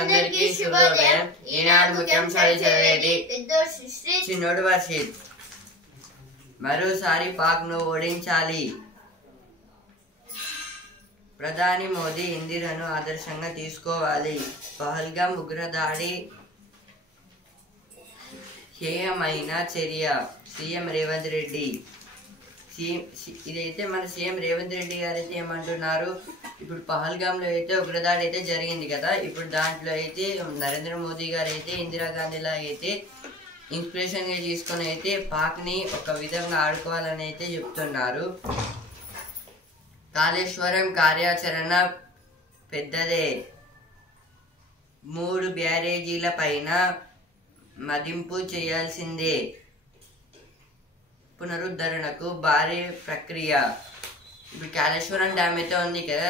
అందరికీ శుభోదయం. ఈనాడు ముఖ్యాంశాలు చదివేది చిన్నోడు వర్షిత్. మరోసారి పాక్ ను ఓడించాలి. ప్రధాని మోదీ ఇందిరను ఆదర్శంగా తీసుకోవాలి. పహల్గాం ఉగ్రదాడి హేయమైన చర్య సీఎం రేవంత్ రెడ్డి. ఇదైతే మన సీఎం రేవంత్ రెడ్డి గారు అయితే ఏమంటున్నారు, ఇప్పుడు పహల్గాంలో అయితే ఉగ్రదాడి అయితే జరిగింది కదా, ఇప్పుడు దాంట్లో అయితే నరేంద్ర మోదీ గారు అయితే ఇందిరాగాంధీలా అయితే ఇన్స్పిరేషన్గా తీసుకొని అయితే పాక్ని ఒక విధంగా ఆడుకోవాలని అయితే చెప్తున్నారు. కాళేశ్వరం కార్యాచరణ పెద్దదే. 3 బ్యారేజీల పైన మదింపు చేయాల్సిందే. పునరుద్ధరణకు భారీ ప్రక్రియ. ఇప్పుడు కాళేశ్వరం డ్యామ్ అయితే ఉంది కదా,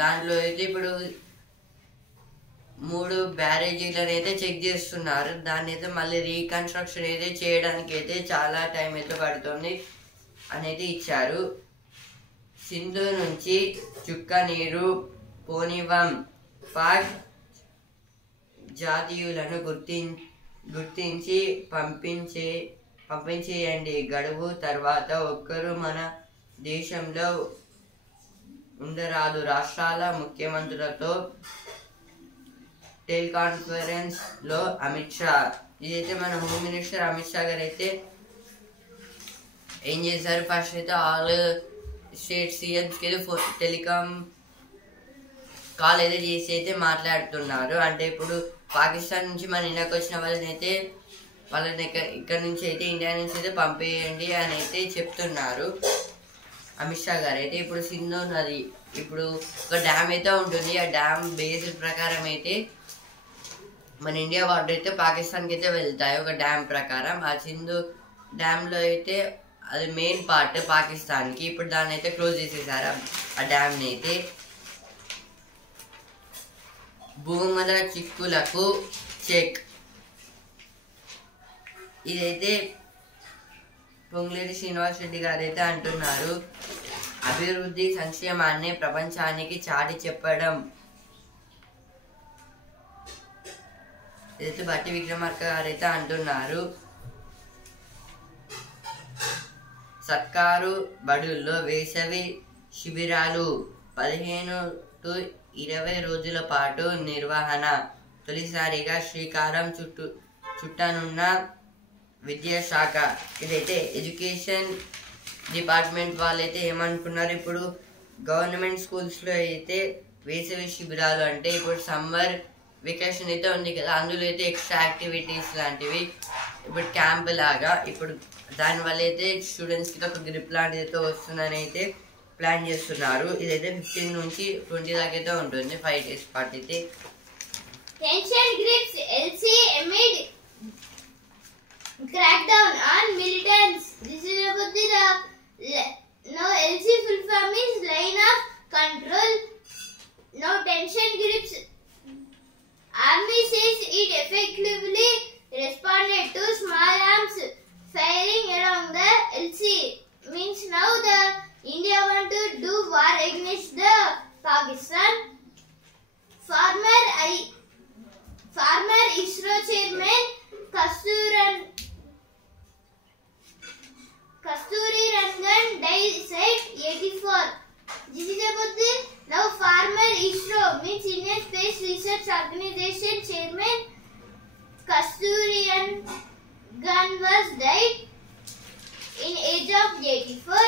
దాంట్లో అయితే ఇప్పుడు 3 బ్యారేజీలను అయితే చెక్ చేస్తున్నారు. దాన్ని అయితే మళ్ళీ రీకన్స్ట్రక్షన్ అయితే చేయడానికి అయితే చాలా టైం అయితే పడుతుంది అనేది ఇచ్చారు. సింధు నుంచి చుక్క నీరు పోనివ్వం. పాక్ జాతీయులను గుర్తించి పంపించేయండి. గడువు తర్వాత ఒక్కరు మన దేశంలో ఉండరాదు. రాష్ట్రాల ముఖ్యమంత్రులతో టెలికాన్ఫరెన్స్ లో అమిత్ షా. ఇదైతే మన హోమ్ మినిస్టర్ అమిత్ షా గారు అయితే ఏం చేశారు, ఫస్ట్ అయితే ఆల్ స్టేట్ సీఎంస్కి అయితే టెలికాం కాల్ అయితే చేసి అయితే మాట్లాడుతున్నారు. అంటే ఇప్పుడు పాకిస్తాన్ నుంచి మన ఇండియాకి వచ్చిన వాళ్ళని ఇక్కడ నుంచి అయితే ఇండియా నుంచి అయితే పంపేయండి అని అయితే చెప్తున్నారు అమిత్ షా గారు అయితే. ఇప్పుడు సింధు నది, ఇప్పుడు ఒక డ్యామ్ అయితే ఉంటుంది. ఆ డ్యామ్ బేస్ ప్రకారం అయితే మన ఇండియా వాటర్ అయితే పాకిస్తాన్కి అయితే వెళ్తాయి ఒక డ్యామ్ ప్రకారం. ఆ సింధు డ్యామ్లో అయితే అది మెయిన్ పార్ట్ పాకిస్తాన్కి. ఇప్పుడు దాన్ని అయితే క్లోజ్ చేసేసారు ఆ డ్యామ్ని అయితే. భూముల చిక్కులకు చెక్. ఇదైతే పొంగులేటి శ్రీనివాస్ రెడ్డి గారు అయితే అంటున్నారు, అభివృద్ధి సంక్షేమాన్ని ప్రపంచానికి చాటి చెప్పడం. ఇదైతే బట్టి విక్రమార్క గారు అయితే అంటున్నారు. సర్కారు బడుల్లో వేసవి శిబిరాలు 15 to 20 రోజుల పాటు నిర్వహణ. తొలిసారిగా శ్రీకారం చుట్టనున్న విద్యాశాఖ. ఇదైతే ఎడ్యుకేషన్ డిపార్ట్మెంట్ వాళ్ళైతే ఏమనుకున్నారు, ఇప్పుడు గవర్నమెంట్ స్కూల్స్లో అయితే వేసవి శిబిరాలు అంటే ఇప్పుడు సమ్మర్ వెకేషన్ అయితే ఉంది కదా, అందులో అయితే ఎక్స్ట్రా యాక్టివిటీస్ లాంటివి ఇప్పుడు క్యాంప్ లాగా ఇప్పుడు దానివల్ల అయితే స్టూడెంట్స్కి ఒక గ్రిప్ లాంటిది అయితే వస్తుందని అయితే ప్లాన్ చేస్తున్నారు. ఇదైతే 15 నుంచి 20 దాకా అయితే ఉంటుంది, 5 days పాటు అయితే. Tension grips LC amid crackdown on militants. This is about the now LC full form is line of control. Now tension grips. Army says it effectively responded to small arms firing along the LC. Means now the India want to do war against the Pakistan. Former ISRO chairman Kasturi Rangan died at 84. This is about the now former ISRO means Indian Space Research Organization chairman Kasturi Rangan was died in age of 84.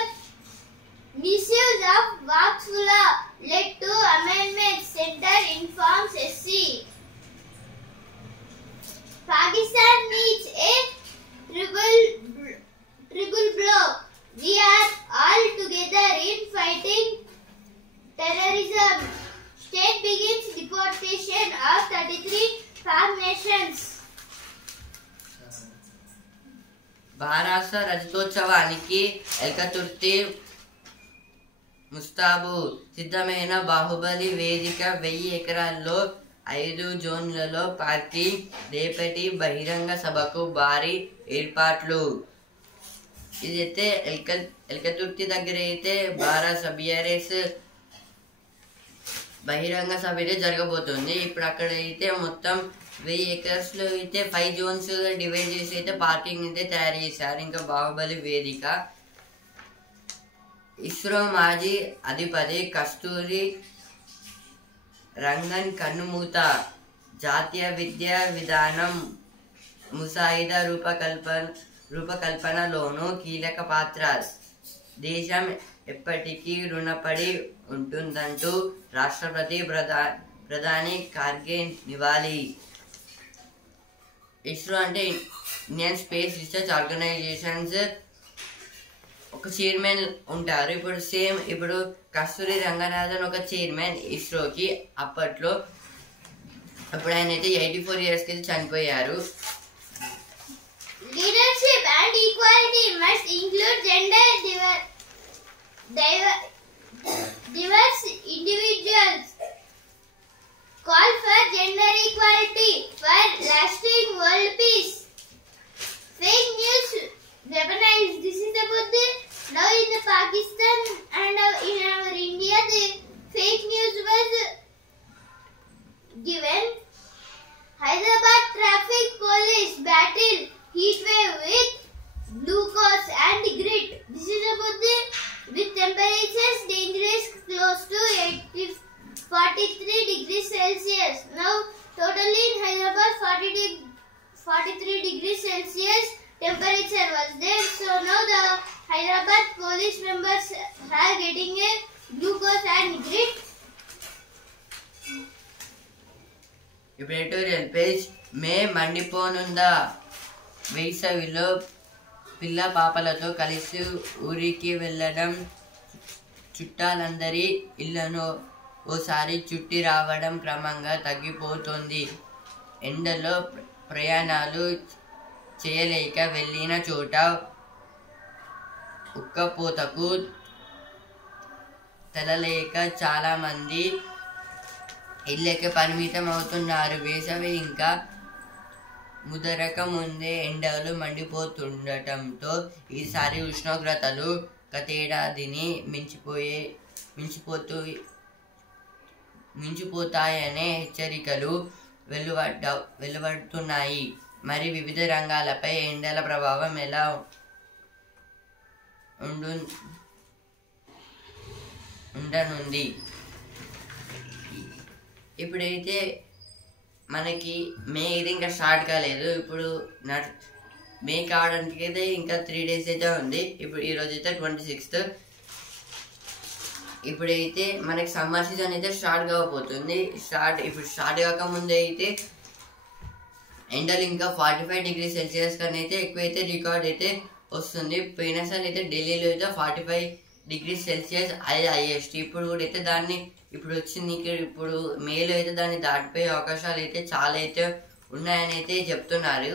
Misuse of Vaxula led to amendment. Center informs SC. Pakistan needs a triple blow. We are all together in fighting terrorism. State begins deportation of 33 farm nations. Maharashtra రజతోత్సవానికి Elkathurthi ముస్తాబు. సిద్ధమైన బాహుబలి వేదిక 1000 ఎకరాల్లో 5 జోన్లలో parking. రేపటి బహిరంగ సభకు భారీ ఏర్పాట్లు. ఇదైతే ఎల్కతుర్తి దగ్గర అయితే బారాస BRS బహిరంగ సభ అయితే జరగబోతుంది. ఇప్పుడు అక్కడ అయితే మొత్తం 1000 acres లో అయితే 5 zones డివైడ్ చేసి అయితే పార్కింగ్ అయితే తయారు చేశారు. ఇంకా బాహుబలి వేదిక. ఇస్రో మాజీ అధిపతి కస్తూరి రంగన్ కన్నుమూత. జాతీయ విద్యా విధానం ముసాయిదా రూపకల్పనలోనూ కీలక పాత్ర. దేశం ఎప్పటికీ రుణపడి ఉంటుందంటూ రాష్ట్రపతి ప్రధాని ఖార్గే నివాళి. ఇస్రో అంటే ఇండియన్ స్పేస్ రీసెర్చ్ ఆర్గనైజేషన్స్ ఒక చైర్మన్ ఉంటారు. ఇప్పుడు కస్తూరి రంగనాథన్ ఒక చైర్మన్ ఇస్రోకి. అప్పుడు ఆయన అయితే 84 years కి చనిపోయారు. Leadership and equality must include gender diverse individuals. Call for gender equality for lasting world peace. Fake news weaponized. This is about now in the Pakistan and in our India the fake news was given. Hyderabad traffic police battle heat wave with glucose and grit. This is about with temperatures dangerous close to 43 degrees Celsius. Now totally in Hyderabad 43 degrees Celsius temperature was there. So now the Hyderabad police members are getting a glucose and grit. ఇప్పుడు editorial page. మే మండిపోనుందా. వేసవిలో పిల్ల పాపలతో కలిసి ఊరికి వెళ్ళడం, చుట్టాలందరి ఇళ్లను ఓసారి చుట్టి రావడం క్రమంగా తగ్గిపోతోంది. ఎండలో ప్రయాణాలు చేయలేక వెళ్ళిన చోట ఉక్కపోతకు తెలలేక చాలామంది ఇళ్ళకి పరిమితం అవుతున్నారు. వేసవి ఇంకా ముదరక ముందే ఎండలు మండిపోతుండటంతో ఈసారి ఉష్ణోగ్రతలు గతేడాదిని మించిపోతాయనే హెచ్చరికలు వెలువడుతున్నాయి. మరి వివిధ రంగాలపై ఎండల ప్రభావం ఎలా ఉండనుంది. ఇప్పుడైతే మనకి మే ఇది ఇంకా స్టార్ట్ కాలేదు. ఇప్పుడు మే కావడానికి అయితే ఇంకా 3 days అయితే ఉంది. ఇప్పుడు ఈరోజు అయితే 26th. ఇప్పుడైతే మనకి సమ్మర్ సీజన్ అయితే స్టార్ట్ కాకపోతుంది. ఇప్పుడు స్టార్ట్ కాకముందే అయితే ఎండలు ఇంకా 45 degrees Celsius కన్నా అయితే ఎక్కువైతే రికార్డ్ అయితే వస్తుంది. పోయినసారి అయితే ఢిల్లీలో అయితే 45 degrees Celsius అది హైయెస్ట్. ఇప్పుడు కూడా అయితే దాన్ని ఇప్పుడు వచ్చింది. ఇప్పుడు మేలో అయితే దాన్ని దాటిపోయే అవకాశాలు అయితే చాలా అయితే ఉన్నాయని అయితే చెప్తున్నారు.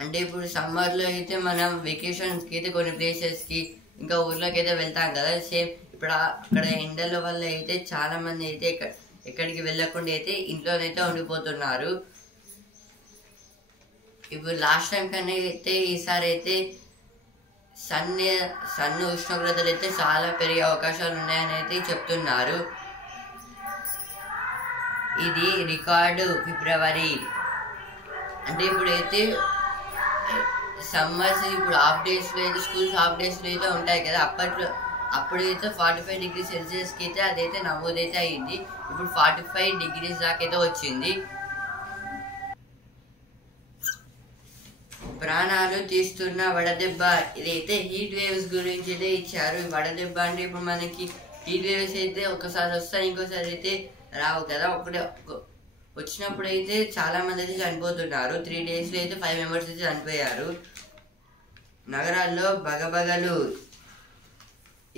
అంటే ఇప్పుడు సమ్మర్లో అయితే మనం వెకేషన్స్కి అయితే కొన్ని ప్లేసెస్కి ఇంకా ఊర్లోకి అయితే వెళ్తాం కదా. సేమ్ ఇప్పుడు అక్కడ ఎండల వల్ల అయితే చాలా మంది అయితే ఎక్కడికి వెళ్ళకుండా అయితే ఇంట్లోనైతే ఉండిపోతున్నారు. ఇప్పుడు లాస్ట్ టైం కన్నా అయితే ఈసారి అయితే సన్ ఉష్ణోగ్రతలు అయితే చాలా పెరిగే అవకాశాలు ఉన్నాయని అయితే చెప్తున్నారు. ఇది రికార్డు ఫిబ్రవరి. అంటే ఇప్పుడైతే సమ్మర్స్ ఇప్పుడు హాఫ్ డేస్లో అయితే స్కూల్స్ హాఫ్ డేస్లో అయితే ఉంటాయి కదా. అప్పుడైతే 45 degrees Celsiusకి అయితే అదైతే నమోదైతే అయింది. ఇప్పుడు 45 degrees దాకా అయితే వచ్చింది. ప్రాణాలు తీస్తున్న వడదెబ్బ. ఇదైతే హీట్ వేవ్స్ గురించి అయితే ఇచ్చారు. వడదెబ్బ అంటే ఇప్పుడు మనకి హీట్ వేవ్స్ అయితే ఒకసారి వస్తాయి, ఇంకోసారి అయితే రావు కదా. వచ్చినప్పుడు అయితే చాలా మంది అయితే చనిపోతున్నారు. 3 daysలో అయితే 5 members అయితే చనిపోయారు. నగరాల్లో బగబగలు.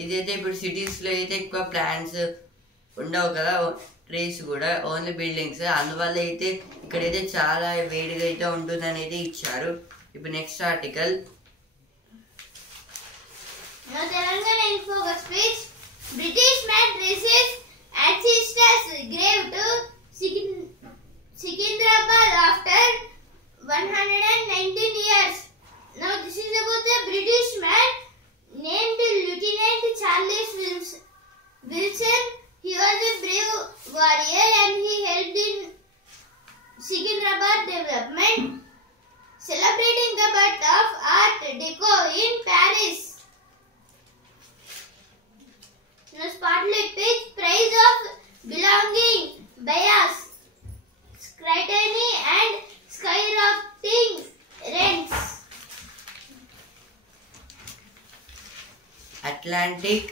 ఇదైతే ఇప్పుడు సిటీస్లో అయితే ఎక్కువ ప్లాంట్స్ ఉండవు కదా, ట్రీస్ కూడా ఓన్లీ బిల్డింగ్స్. అందువల్ల అయితే ఇక్కడైతే చాలా వేడిగా అయితే ఉంటుందని అయితే ఇచ్చారు. ఇప్పుడు next article. Telangana in focus speech. British man traces ancestors grave to Secunderabad after 119 years. Now this is about the British man named Lieutenant Charles Wilson. He was Atlantic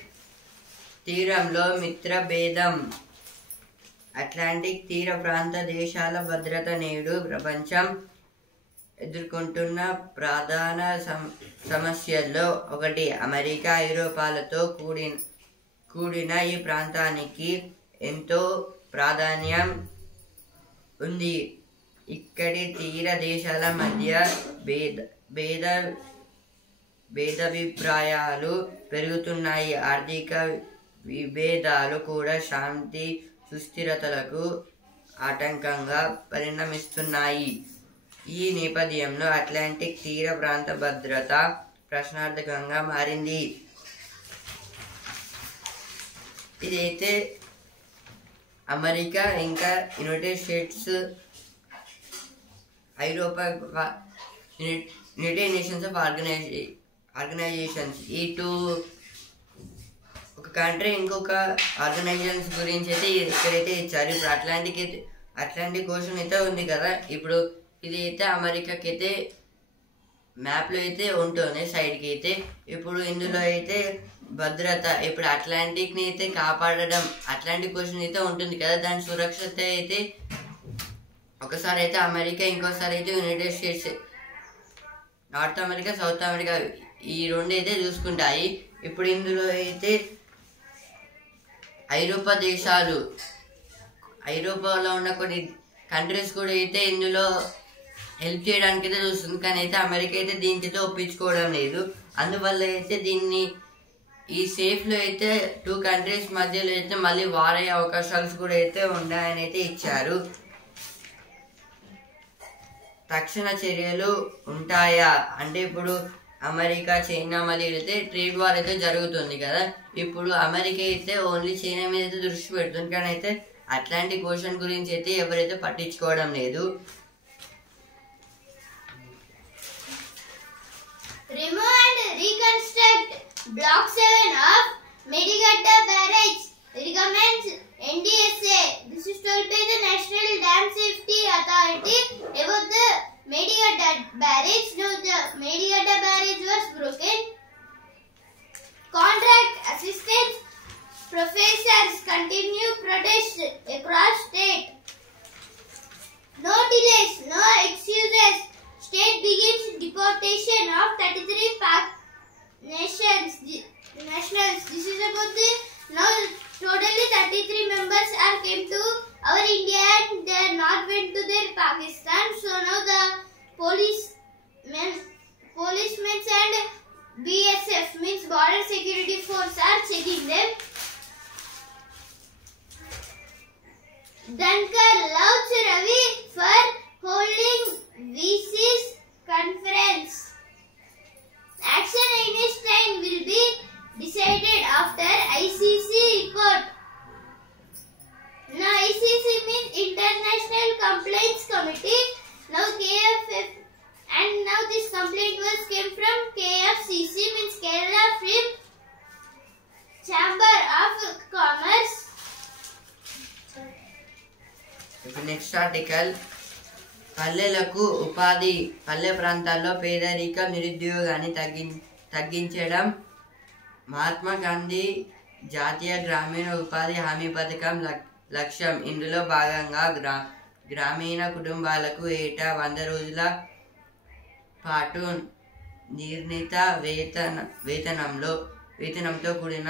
తీరంలో మిత్రభేదం. అట్లాంటిక్ తీర ప్రాంత దేశాల భద్రత నేడు ప్రపంచం ఎదుర్కొంటున్న ప్రధాన సమస్యల్లో ఒకటి. అమెరికా, ఐరోపాలతో కూడిన ఈ ప్రాంతానికి ఎంతో ప్రాధాన్యం ఉంది. ఇక్కడి తీర దేశాల మధ్య భేదాభిప్రాయాలు పెరుగుతున్నాయి. ఆర్థిక విభేదాలు కూడా శాంతి సుస్థిరతలకు ఆటంకంగా పరిణమిస్తున్నాయి. ఈ నేపథ్యంలో అట్లాంటిక్ తీర ప్రాంత భద్రత ప్రశ్నార్థకంగా మారింది. ఇదైతే అమెరికా ఇంకా యునైటెడ్ స్టేట్స్, ఐరోపా, యునైటెడ్ నేషన్స్ ఆఫ్ ఆర్గనైజేషన్స్, ఈ టూ ఒక కంట్రీ ఇంకొక ఆర్గనైజేషన్స్ గురించి అయితే ఇక్కడైతే ఇచ్చారు. ఇప్పుడు అట్లాంటిక్ ఓషన్ అయితే ఉంది కదా, ఇప్పుడు ఇది అయితే అమెరికాకి అయితే మ్యాప్లో అయితే ఉంటుంది సైడ్కి అయితే. ఇప్పుడు ఇందులో అయితే భద్రత, ఇప్పుడు అట్లాంటిక్ని అయితే కాపాడడం, అట్లాంటిక్ ఓషన్ అయితే ఉంటుంది కదా, దాని సురక్షత అయితే ఒకసారి అయితే అమెరికా, ఇంకోసారి అయితే United states, north America, south America ఈ రెండు అయితే చూసుకుంటాయి. ఇప్పుడు ఇందులో అయితే ఐరోపా దేశాలు, ఐరోపాలో ఉన్న కొన్ని కంట్రీస్ కూడా అయితే ఇందులో హెల్ప్ చేయడానికి అయితే చూస్తుంది. కానీ అయితే అమెరికా అయితే దీనికి అయితే ఒప్పించుకోవడం లేదు. అందువల్ల అయితే దీన్ని ఈ సేఫ్లో అయితే టూ కంట్రీస్ మధ్యలో అయితే మళ్ళీ వార్ అయ్యే అవకాశాలు కూడా అయితే ఉన్నాయని అయితే ఇచ్చారు. తక్షణ చర్యలు ఉంటాయా అంటే, ఇప్పుడు అమెరికా, చైనా మళ్ళీ అయితే ట్రేడ్ వార్ అయితే జరుగుతుంది కదా. ఇప్పుడు అమెరికా అయితే ఓన్లీ చైనా మీద అయితే దృష్టి పెడుతుంది. కానీ అయితే అట్లాంటిక్ ఓషన్ గురించి అయితే ఎవరైతే పట్టించుకోవడం లేదు. Remove and reconstruct Block 7 of Medigatta Barrage, recommends NDSA. This is told by the National Dam Safety Authority about the Medigatta Barrage. Now the Medigatta Barrage was broken. Contract assistance professors continue protest across state. No delays, no excuses. State begins deportation of 33 Pak nationals. This is about the now totally 33 members are came to our India and they are not went to their Pakistan. So now the policemen and BSF means Border Security Force are checking them. Dhankar loves Ravi for holding VC's conference. Action against Stein will be decided after ICC report. Now ICC means International Complaints Committee. Now KFF, and now this complaint was came from KFCC means Kerala Film Chamber of Commerce. ఇప్పుడు next article, పల్లెలకు ఉపాధి. పల్లె ప్రాంతాల్లో పేదరికం, నిరుద్యోగాన్ని తగ్గించడం మహాత్మా గాంధీ జాతీయ గ్రామీణ ఉపాధి హామీ పథకం లక్ష్యం. ఇందులో భాగంగా గ్రామీణ కుటుంబాలకు ఏటా 100 రోజుల పాటు నిర్ణీత వేతనంతో కూడిన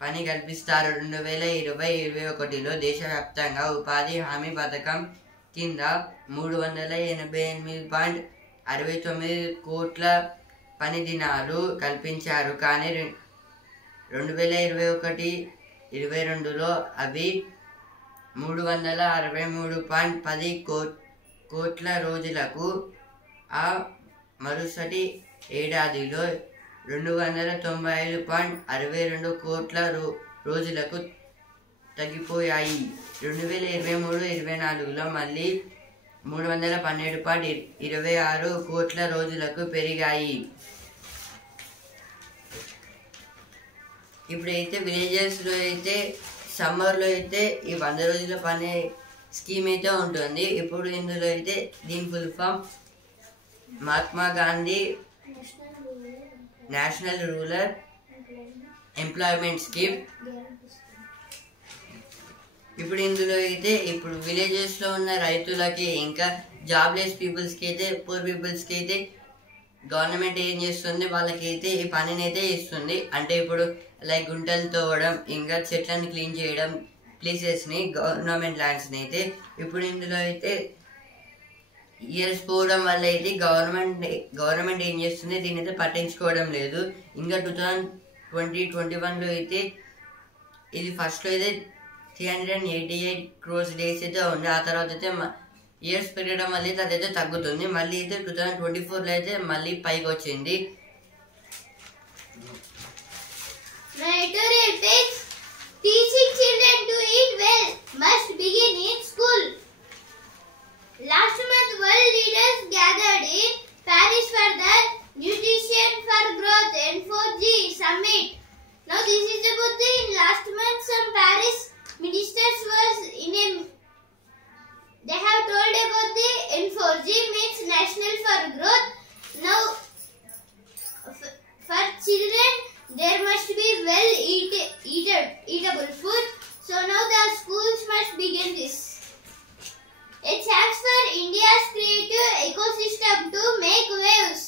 పని కల్పిస్తారు. 2020-2021లో దేశవ్యాప్తంగా ఉపాధి హామీ పథకం కింద 388.69 కోట్ల పని దినాలు కల్పించారు. కానీ 2021-22లో అవి 363.10 కోట్ల రోజులకు, ఆ మరుసటి ఏడాదిలో 295.62 కోట్ల రోజులకు తగ్గిపోయాయి. 2023-24లో మళ్ళీ 312.26 కోట్ల రోజులకు పెరిగాయి. ఇప్పుడైతే విలేజెస్లో అయితే సమ్మర్లో అయితే ఈ 100 రోజుల పని స్కీమ్ అయితే ఉంటుంది. ఇప్పుడు ఇందులో అయితే దీని full form Mahatma Gandhi national rural employment scheme. ఇప్పుడు ఇందులో అయితే ఇప్పుడు విలేజెస్లో ఉన్న రైతులకి ఇంకా జాబ్లెస్ పీపుల్స్కి అయితే పూర్ పీపుల్స్కి అయితే గవర్నమెంట్ ఏం చేస్తుంది, వాళ్ళకైతే ఈ పనిని అయితే ఇస్తుంది. అంటే ఇప్పుడు లైక్ గుంటలు తవ్వడం, ఇంకా చెట్లను క్లీన్ చేయడం, ప్లేసెస్ని గవర్నమెంట్ ల్యాండ్స్ని అయితే ఇప్పుడు ఇందులో అయితే ఇయర్స్ పోవడం వల్ల అయితే గవర్నమెంట్ ఏం చేస్తుంది, దీని అయితే పట్టించుకోవడం లేదు. ఇంకా 2020-21లో అయితే ఇది ఫస్ట్లో అయితే 388 crores డేస్ అయితే ఉంది. ఆ తర్వాత అయితే ఇయర్స్ పెరగడం వల్ల అయితే అదైతే తగ్గుతుంది. మళ్ళీ అయితే 2024లో అయితే మళ్ళీ పైకి వచ్చింది. Editorial text: teaching children to eat well must begin in school. Last month, world leaders gathered in Paris for the Nutrition for Growth N4G summit. Now, this is about the last month some Paris ministers was in a. They have told about the N4G means National for Growth. Now, for children, there must be well eatable food. So now the schools must begin this. A chance for India's creative ecosystem to make waves.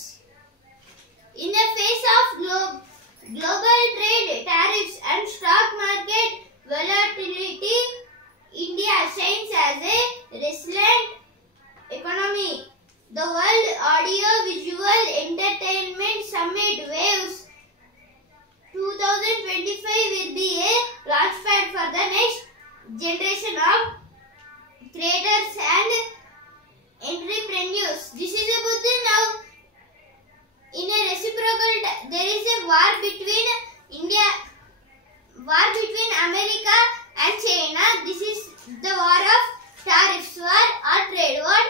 In the face of global trade, tariffs and stock market volatility, India shines as a resilient economy. The World Audio Visual Entertainment Summit Waves 2025 will be a launchpad for the next generation of creators and entrepreneurs. This is about the now in a reciprocal. There is a war between America and China. This is the war of tariffs war or trade war.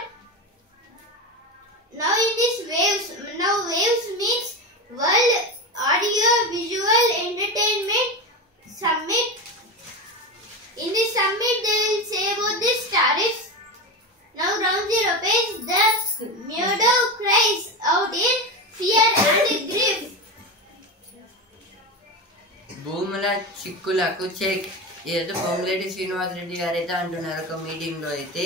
Now in this waves means World Audio Visual Entertainment Summit. In this summit they will say about this tariffs. Now Ground Zero page, the meadow cries out in fear and grief. భూముల చిక్కులకు check. ఏదైతే పొంగులేటి శ్రీనివాసరెడ్డి గారు అయితే అంటున్నారు ఒక మీటింగ్లో అయితే,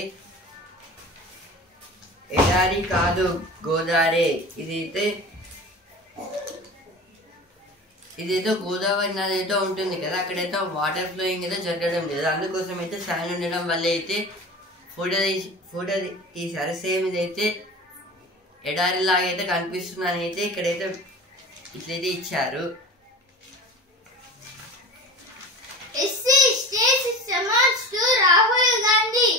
ఎడారి కాదు గోదావరి, ఇదైతే గోదావరి నది అయితే ఉంటుంది కదా, అక్కడైతే వాటర్ ఫ్లోయింగ్ అయితే జరగడం లేదు. అందుకోసం అయితే శాండ్ ఉండడం వల్ల అయితే ఫోటో తీసారు. సేమ్ ఇదైతే ఎడారి లాగా అయితే కనిపిస్తుంది అని అయితే ఇక్కడైతే ఇట్లయితే ఇచ్చారు. SC states summons to Rahul Gandhi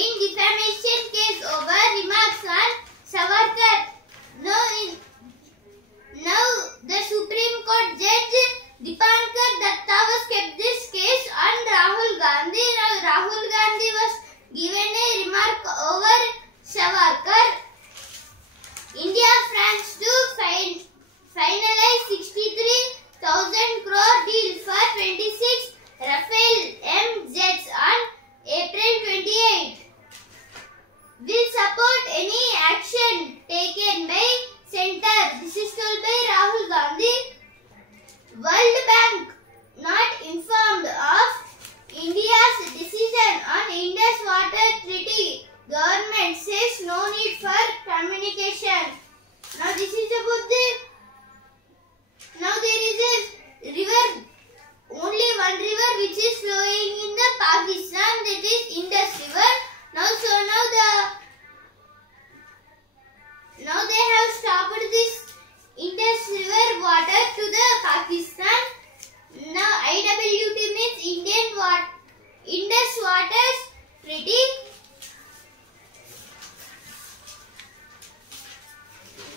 in defamation case over remarks on Savarkar. Now the Supreme Court Judge Dipankar Datta was kept this case on Rahul Gandhi. Now Rahul Gandhi was given a remark over Savarkar. India plans to finalize 63,000 crore deal for 26 Rafale M jets on April 28. Will support any action taken by Center. This is told by Rahul Gandhi. World Bank not informed of India's decision on Indus Water Treaty. Government says no need for communication. Now this is about the. Now there is a river, only one river which is flowing in the Pakistan, that is Indus River. Now they have stopped this Indus River water to the Pakistan. Now IWT means Indus Waters Treaty.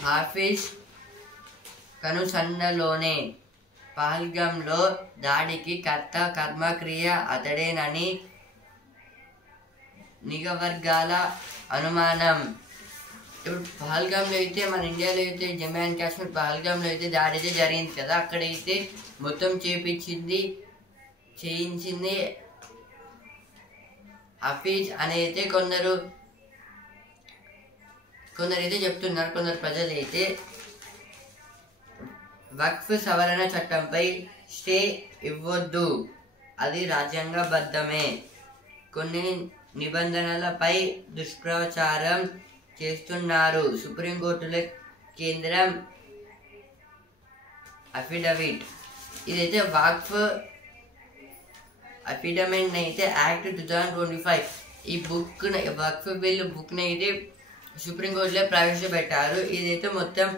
Hafeez కనుసన్నలోనే పహల్గాంలో దాడికి కర్త కర్మక్రియ అతడేనని నిఘా వర్గాల అనుమానం. ఇప్పుడు పహల్గాంలో అయితే మన ఇండియాలో అయితే జమ్మూ అండ్ కాశ్మీర్ పహల్గాంలో అయితే దాడి అయితే జరిగింది కదా, అక్కడైతే మొత్తం చేయించింది హఫీజ్ అని అయితే కొందరు అయితే చెప్తున్నారు. కొందరు ప్రజలు అయితే వక్ఫ్ సవరణ చట్టంపై స్టే ఇవ్వొద్దు, అది రాజ్యాంగబద్ధమే. కొన్ని నిబంధనలపై దుష్ప్రచారం చేస్తున్నారు. సుప్రీంకోర్టులో కేంద్రం అఫిడవిట్. ఇదైతే వక్ఫ్ అఫిడవిట్ అయితే యాక్ట్ 2025 ఈ బుక్ వక్ఫ్ బిల్ బుక్ని అయితే సుప్రీంకోర్టులో ప్రవేశపెట్టారు. ఇదైతే మొత్తం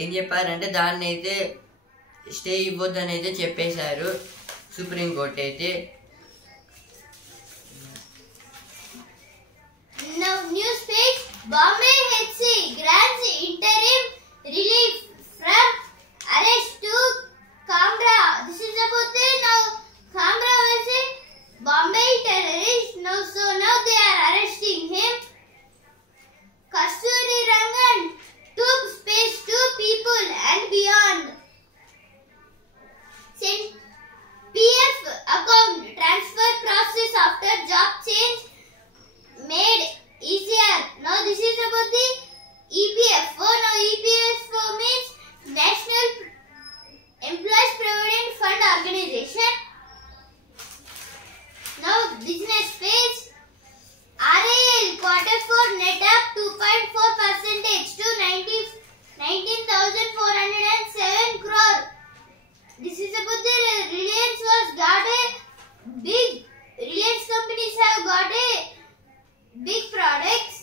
ఏం చెప్పారంటే దాన్ని అయితే స్టే ఇవ్వద్దని అయితే చెప్పేశారు సుప్రీంకోర్టు అయితే. Now news page. Bombay HC grants interim relief from arrest to Kamra. This is about the now Kamra was a Bombay terrorist. Now they are arresting him. Kasturi Rangan took space to people and beyond. Sent PF account transfer process after job change made easier. Now this is about the EPFO. Now EPFO means National Employees Provident Fund Organization. Now business page. RAL Q4 net up 2.4% to 19,407 crore. This is about the Reliance was got a big Reliance companies have got a big products.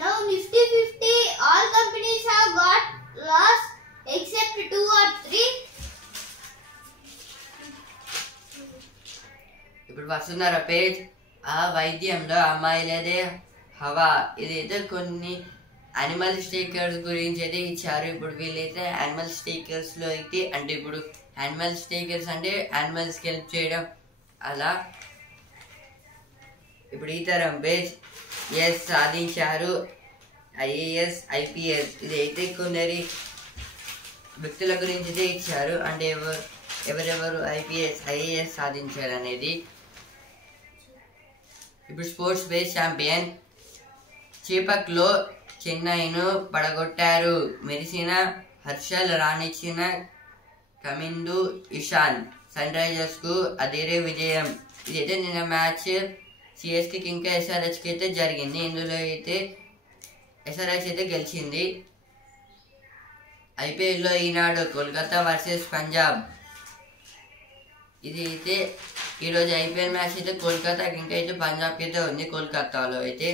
Now Nifty 50 all companies have got loss except 2 or 3. ఇప్పుడు వస్తున్నారా page. ఆ వైద్యంలో అమ్మాయిలదే హవా. ఇదైతే కొన్ని animal స్టేకర్స్ గురించి అయితే ఇచ్చారు. ఇప్పుడు వీళ్ళైతే యానిమల్ స్టేకర్స్ లో అయితే అంటే ఇప్పుడు యానిమల్ స్టేకర్స్ అంటే యానిమల్స్కి హెల్ప్ చేయడం అలా. ఇప్పుడు ఈ తరం పేజ్ ఎస్ సాధించారు IAS IPS. ఇదైతే కొందరి వ్యక్తుల గురించి అయితే ఇచ్చారు అంటే ఎవరెవరు IAS సాధించారు అనేది. ఇప్పుడు స్పోర్ట్స్ బేస్ ఛాంపియన్ చేపక్లో చెన్నైను పడగొట్టారు. మెరిసిన హర్షల్ రాణించిన కమిందు ఇషాన్. సన్ రైజర్స్ కు అదేరే విజయం. ఇదైతే నిన్న మ్యాచ్ సిఎస్కి ఇంకా SRHకి అయితే జరిగింది. ఇందులో అయితే SRH అయితే గెలిచింది. IPLలో ఈనాడు కోల్కతా వర్సెస్ పంజాబ్. ఇది అయితే ఈరోజు IPL మ్యాచ్ అయితే కోల్కతాకి ఇంకా అయితే పంజాబ్కి అయితే ఉంది. కోల్కతాలో అయితే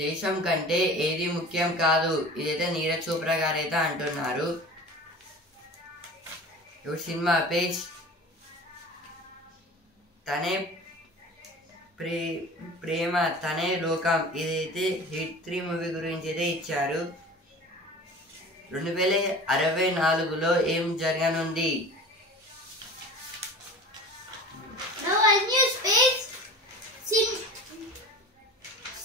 దేశం కంటే ఏది ముఖ్యం కాదు, ఇదైతే నీరజ్ చోప్రా గారు అయితే అంటున్నారు. ఇప్పుడు సినిమా పేజ్ తనే ప్రేమ తనే లోకం. ఇదైతే హిట్ 3 మూవీ గురించి అయితే ఇచ్చారు. 2064లో ఏం జరగనుంది. Now a news page.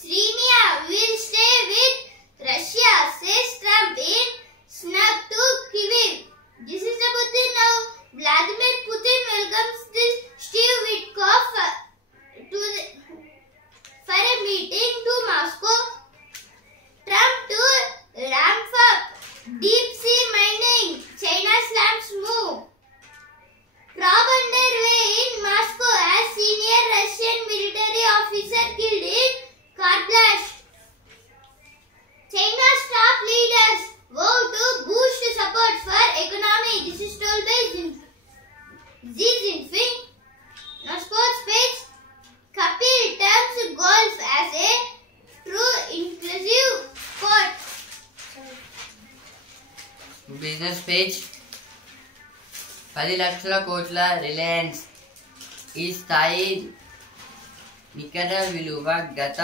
Crimea will stay with Russia, says Trump in snub to Kyiv. This is about the now Vladimir Putin welcomes the Steve Witkoff for a meeting to Moscow. Trump to ramp up deep sea mining. China slams move. Probe underway in Moscow as senior Russian military officer killed in car blast. China's top leaders vow to boost support for economy. This is told by Xi Jinping. Now sports page. Kapil terms golf as a true inclusive sport. Business page 10 లక్షల కోట్ల Reliance. ఈ స్థాయి నికర విలువ గత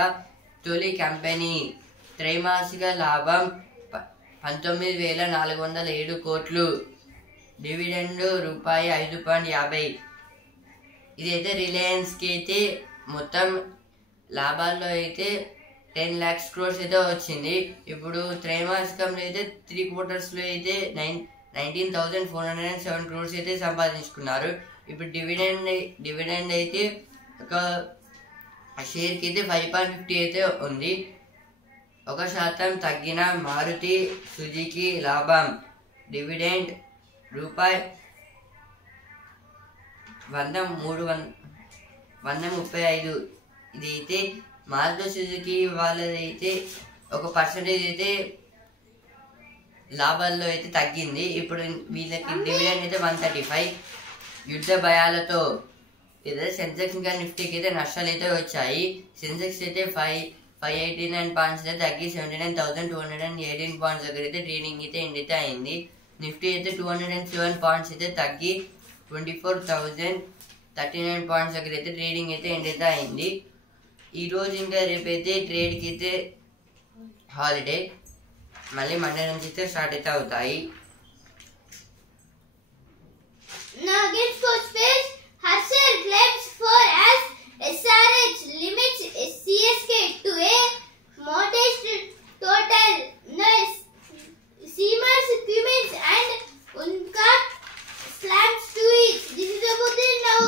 తొలి company త్రైమాసిక లాభం 19,407 కోట్లు. డివిడెండ్ ₹5.50. ఇదైతే రిలయన్స్కి అయితే మొత్తం లాభాల్లో అయితే 10 lakhs crores అయితే వచ్చింది. ఇప్పుడు త్రైమాసికంలో అయితే 3 quartersలో అయితే 19,407 crores అయితే సంపాదించుకున్నారు. ఇప్పుడు డివిడెండ్ అయితే ఒక షేర్కి అయితే 5.50 అయితే ఉంది. 1% తగ్గిన మారుతి సుజుకి లాభం డివిడెండ్ రూపాయి 135. ఇదైతే మారుతి సుజుకి వాళ్ళదైతే ఒక పర్సెంటేజ్ అయితే లాభాల్లో అయితే తగ్గింది. ఇప్పుడు వీళ్ళకి డివిడెండ్ అయితే 135. యుద్ధ భయాలతో ఇదే సెన్సెక్స్ ఇంకా నిఫ్టీకి అయితే నష్టాలు అయితే వచ్చాయి. సెన్సెక్స్ అయితే 589 పాయింట్స్ అయితే తగ్గి 79,218 పాయింట్స్ దగ్గర అయితే ట్రేడింగ్ అయితే ఎండ్ అయితే అయింది. నిఫ్టీ అయితే 207 పాయింట్స్ అయితే తగ్గి 24,039 పాయింట్స్ దగ్గర అయితే ట్రేడింగ్ అయితే ఎండ్ అయితే అయింది. ఈరోజు ఇంకా రేపైతే ట్రేడ్కి అయితే హాలిడే, మళ్ళీ మండే నుంచి అయితే స్టార్ట్ అయితే అవుతాయి. Now against coach page, Harsher claims for as SRH limits CSK to a modest total. Seamers, Cummins and Uncut slams to it. This is about the now.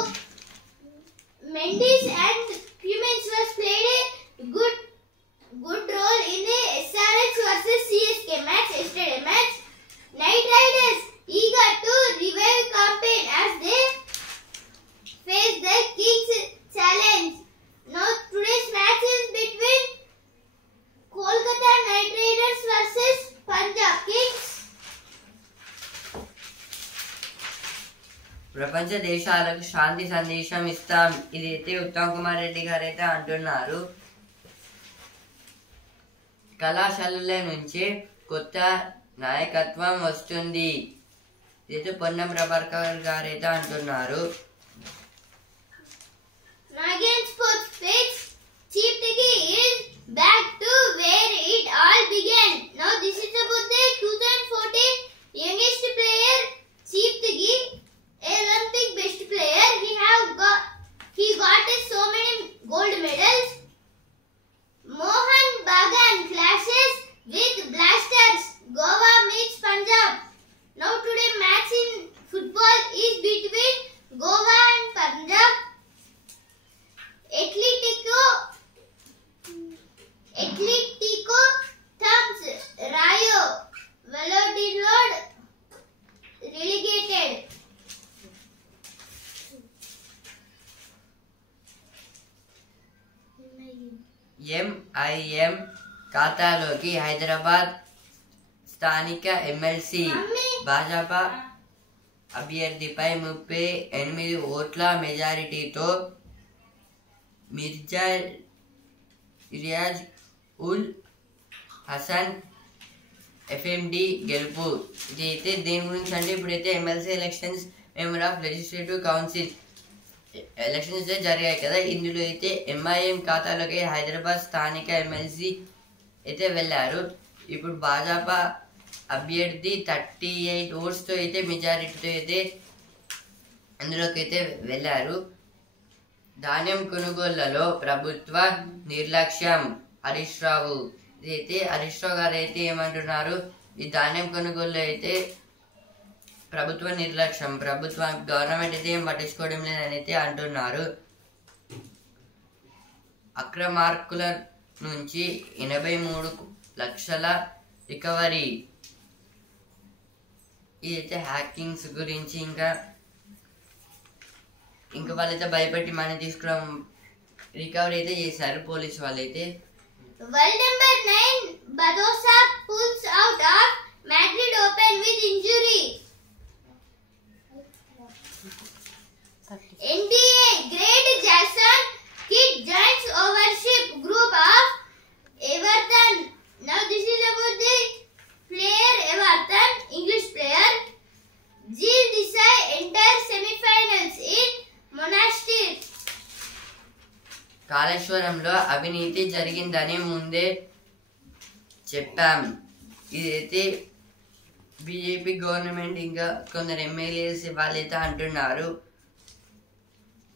Mendes and Cummins was played a good role in the SRH versus CSK match yesterday. Knight Riders eager to revive campaign as they face the Kings challenge. Now today's match is between Kolkata Knight Riders versus Punjab Kings. ప్రపంచ దేశాలకు శాంతి సందేశం ఇస్తాం, ఇదైతే ఉత్తమ్ కుమార్ రెడ్డి గారు అయితే అంటున్నారు. కళాశాలల నుంచి కొత్త నాయకత్వం వస్తుంది, ఇదైతే పొన్నం ప్రభాకర్ గారు అయితే అంటున్నారు. Against sports page, Cheap Tiki is back to where it all began. Now this is about the 2014 youngest player Cheap Tiki, Olympic best player. He got so many gold medals. Mohan Bagan clashes with Blasters. Goa meets Punjab. Now today match in football is between Goa and Punjab. Atletico thumbs Rayo Valladolid relegated. MIM ఖాతాలోకి హైదరాబాద్ స్థానిక MLC Bhajapa అభ్యర్థిపై 38 ఓట్ల మెజారిటీతో మిర్జా రియాజ్ ఉల్ Hasan FMD గెలుపు. ఇదైతే దేని గురించి అంటే ఇప్పుడైతే MLC elections member of legislative council elections అయితే జరిగాయి కదా, ఇందులో అయితే MIM ఖాతాలోకి హైదరాబాద్ స్థానిక ఎమ్మెల్సీ అయితే వెళ్ళారు. ఇప్పుడు భాజపా అభ్యర్థి 38 ఓట్స్తో అయితే మెజారిటీతో అయితే అందులోకి అయితే వెళ్ళారు. ధాన్యం కొనుగోళ్లలో ప్రభుత్వ నిర్లక్ష్యం హరీష్ రావు. ఇదైతే హరీష్ రావు గారు అయితే ఏమంటున్నారు, ఈ ధాన్యం కొనుగోలు అయితే ప్రభుత్వ నిర్లక్ష్యం, గవర్నమెంట్ అయితే ఏం పట్టించుకోవడం లేదని అయితే అంటున్నారు. అక్రమార్కుల నుంచి 83 లక్షల రికవరీ. ఇదైతే హ్యాకింగ్స్ గురించి ఇంకా వాళ్ళైతే భయపెట్టి మనీ తీసుకోవడం రికవరీ అయితే చేశారు పోలీసు వాళ్ళైతే. World number 9 Badosa pulls out of Madrid Open with injury. NBA great Jason Kidd joins ownership group of Everton. Now this is about the player Everton, English player. Gil Desai enters semi-finals in Monastir. కాళేశ్వరంలో అవినీతి జరిగిందని ముందే చెప్పాం. ఇదైతే BJP government ఇంకా కొందరు MLAs వాళ్ళైతే అంటున్నారు.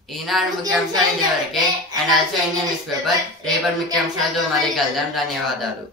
ఈనాడు ముఖ్యాంశాలు ఇంతవరకే. And also Indian news paper. రేపటి ముఖ్యాంశాలతో మళ్ళీ కలుద్దాం. ధన్యవాదాలు.